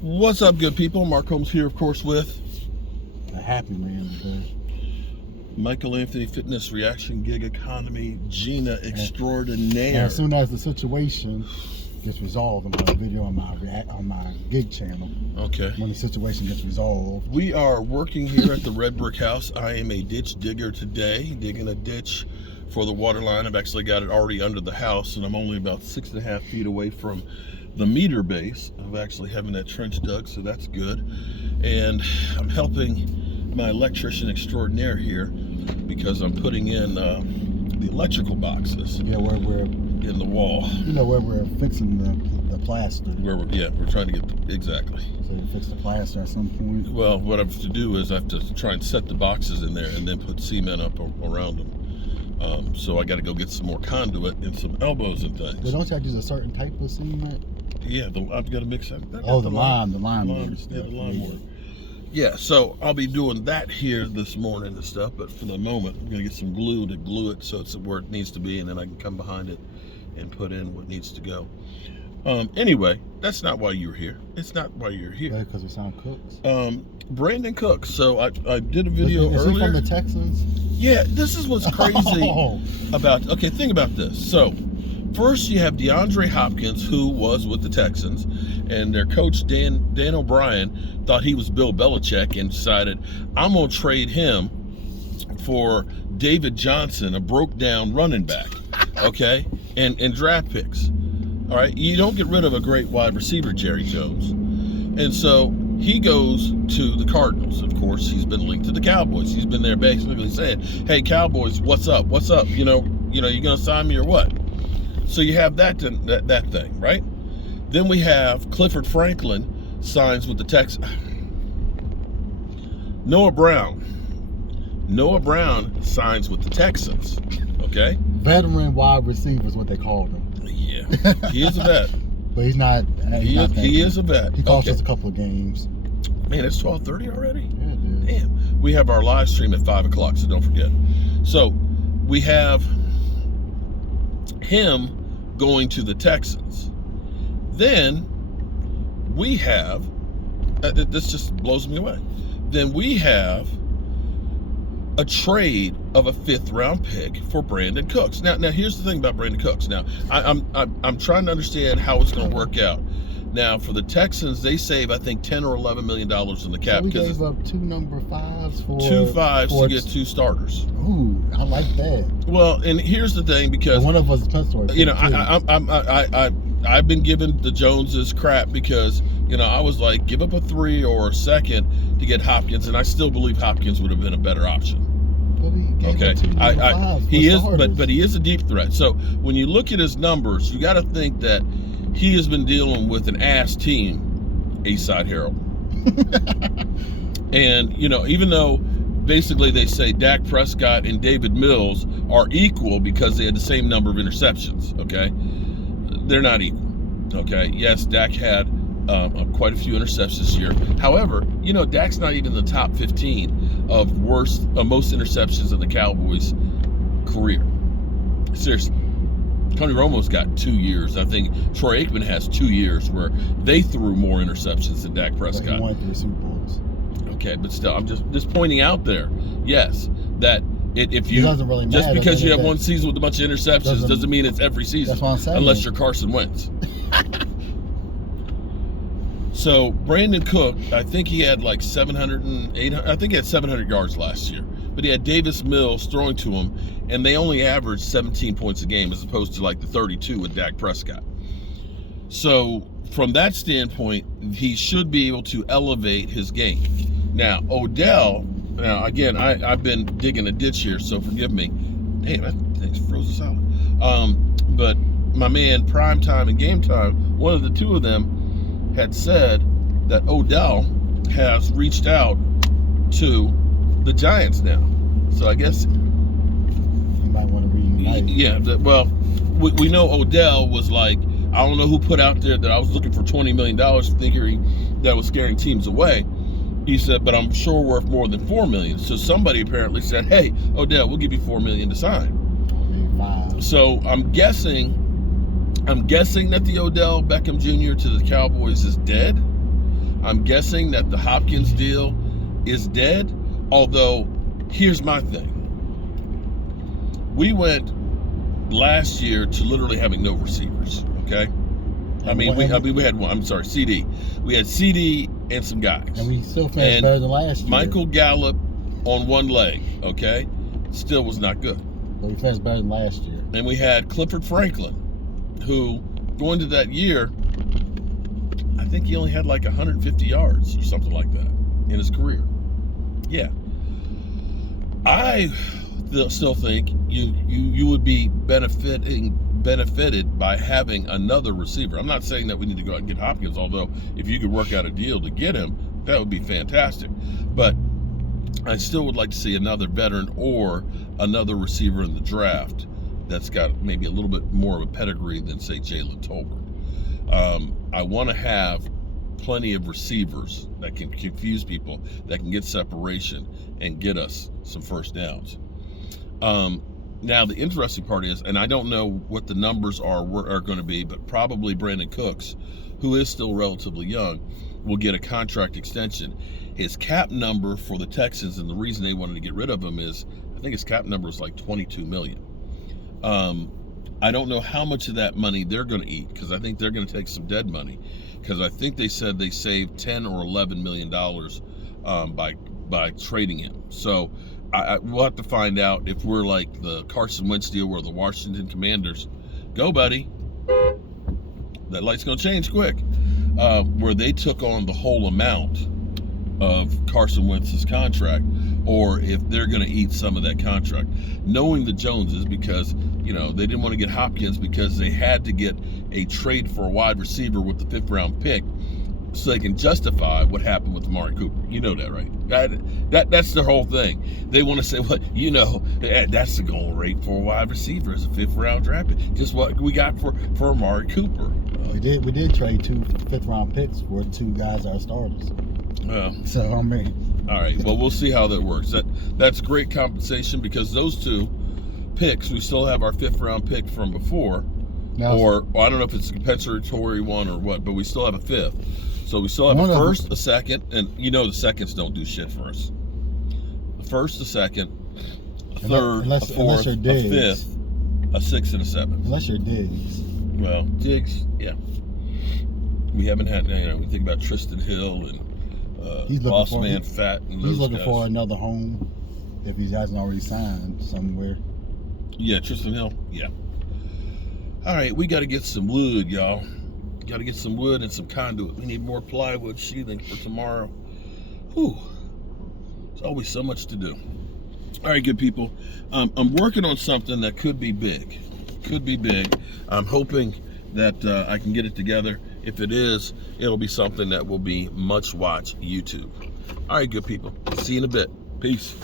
What's up, good people? Mark Holmes here, of course, with a happy man today. Michael Anthony Fitness Reaction Gig Economy Gina Extraordinaire. And as soon as the situation gets resolved, I'm going to video on my gig channel. Okay. When the situation gets resolved. We are working here at the Red Brick House. I am a ditch digger today, digging a ditch for the water line. I've actually got it already under the house, and I'm only about 6.5 feet away from the meter base of actually having that trench dug, so that's good. And I'm helping my electrician extraordinaire here because I'm putting in the electrical boxes. Yeah, where we're in the wall. You know, where we're fixing the plaster. We're trying to get exactly. So we fix the plaster at some point. Well, what I have to do is I have to try and set the boxes in there and then put cement up around them. So I got to go get some more conduit and some elbows and things. But don't you have to use a certain type of cement? Yeah, I've got to mix that. Oh, the lime work. Yeah, so I'll be doing that here this morning and stuff, but for the moment, I'm going to get some glue to glue it so it's where it needs to be, and then I can come behind it and put in what needs to go. Anyway, that's not why you're here. It's not why you're here. Yeah, because we sound cooks. Brandon Cooks. So I did a video earlier. Is he from the Texans? Yeah, this is what's crazy about, okay, think about this. So, first you have DeAndre Hopkins, who was with the Texans, and their coach, Dan O'Brien, thought he was Bill Belichick and decided, I'm going to trade him for David Johnson, a broke-down running back, okay, and draft picks. All right, you don't get rid of a great wide receiver, Jerry Jones. And so he goes to the Cardinals. Of course, he's been linked to the Cowboys. He's been there basically saying, hey, Cowboys, what's up? What's up? You know, you going to sign me or what? So you have that thing, right? Then we have Clifford Franklin signs with the Texans. Noah Brown signs with the Texans, okay? Veteran wide receiver is what they called him. Yeah, he is a vet. But he's not. He is a vet. He cost us a couple of games. Man, it's 12:30 already? Yeah, dude. Damn. We have our live stream at 5 o'clock, so don't forget. So we have him going to the Texans. Then we have, this just blows me away. Then we have a trade of a 5th-round pick for Brandon Cooks. Now here's the thing about Brandon Cooks. Now I'm trying to understand how it's going to work out. Now for the Texans, they save I think $10 or $11 million in the cap. So we gave up 2 number 5s for 2 5s to get 2 starters. Ooh, I like that. Well, and here's the thing, because and one of us is Penstory. You know, I've been giving the Joneses crap because, you know, I was like, give up a 3 or a 2nd to get Hopkins, and I still believe Hopkins would have been a better option. But he gave up 2 number 5s he is, starters. but he is a deep threat. So when you look at his numbers, you got to think that he has been dealing with an ass team, Eastside Herald. And, you know, even though basically they say Dak Prescott and David Mills are equal because they had the same number of interceptions, okay? They're not equal, okay? Yes, Dak had quite a few interceptions this year. However, you know, Dak's not even in the top 15 of most interceptions in the Cowboys' career. Seriously. Tony Romo's got 2 years. I think Troy Aikman has 2 years where they threw more interceptions than Dak Prescott. But he won 3 Super Bowls. Okay, but still, I'm just pointing out there, yes, that if you, it doesn't really matter, just because you have one season with a bunch of interceptions doesn't mean it's every season. That's what I'm saying. Unless you're Carson Wentz. So Brandon Cook, I think he had like 700 and 800. I think he had 700 yards last year, but he had Davis Mills throwing to him, and they only averaged 17 points a game as opposed to like the 32 with Dak Prescott. So from that standpoint, he should be able to elevate his game. Now Odell. Now again, I've been digging a ditch here, so forgive me. Damn, that thing's frozen solid. But my man, Prime Time and Game Time, one of the two of them had said that Odell has reached out to the Giants now. So I guess you might want to reunite. Yeah, well, we know Odell was like, I don't know who put out there that I was looking for $20 million, thinking that was scaring teams away. He said, but I'm sure worth more than $4 million. So somebody apparently said, hey, Odell, we'll give you $4 million to sign. So I'm guessing that the Odell Beckham Jr. to the Cowboys is dead. I'm guessing that the Hopkins deal is dead. Although, here's my thing. We went last year to literally having no receivers. Okay. We had one. I'm sorry, CD. We had CD and some guys. And we still finished better than last year. Michael Gallup on one leg. Okay. Still was not good. But we finished better than last year. And we had Clifford Franklin, who going to that year, I think he only had like 150 yards or something like that in his career. Yeah. I still think you would be benefited by having another receiver. I'm not saying that we need to go out and get Hopkins, although if you could work out a deal to get him, that would be fantastic. But I still would like to see another veteran or another receiver in the draft that's got maybe a little bit more of a pedigree than, say, Jalen Tolbert. I want to have plenty of receivers that can confuse people, that can get separation and get us some first downs. Now, the interesting part is, and I don't know what the numbers are going to be, but probably Brandon Cooks, who is still relatively young, will get a contract extension. His cap number for the Texans, and the reason they wanted to get rid of him is, I think his cap number is like $22 million. I don't know how much of that money they're going to eat, because I think they're going to take some dead money, because I think they said they saved $10 or $11 million by trading him. So we'll have to find out if we're like the Carson Wentz deal where the Washington Commanders, go buddy, that light's going to change quick, where they took on the whole amount of Carson Wentz's contract, or if they're going to eat some of that contract. Knowing the Joneses, because they didn't want to get Hopkins because they had to get a trade for a wide receiver with the 5th round pick, so they can justify what happened with Amari Cooper. You know that, right? That's their whole thing. They want to say, well, that's the going rate for a wide receiver as a 5th round draft pick. Just what we got for Amari Cooper. We did trade 2 5th round picks for 2 guys that are starters. So I mean, all right. Well, we'll see how that works. That's great compensation, because those 2 picks, we still have our 5th round pick from before, or I don't know if it's a compensatory one or what, but we still have a 5th. So we still have a 1st, a 2nd, and the seconds don't do shit for us. A 1st, a 2nd, a 3rd, a 4th, a 5th, a 6th, and a 7th. Unless you're Diggs. Well, Diggs, yeah. We haven't had, we think about Tristan Hill and Boss Man Fat. And he's looking for another home if he hasn't already signed somewhere. Yeah, Tristan Hill, yeah. All right, we got to get some wood, y'all. Got to get some wood and some conduit. We need more plywood sheathing for tomorrow. Whew. There's always so much to do. All right, good people. I'm working on something that could be big. Could be big. I'm hoping that I can get it together. If it is, it'll be something that will be much watched YouTube. All right, good people. See you in a bit. Peace.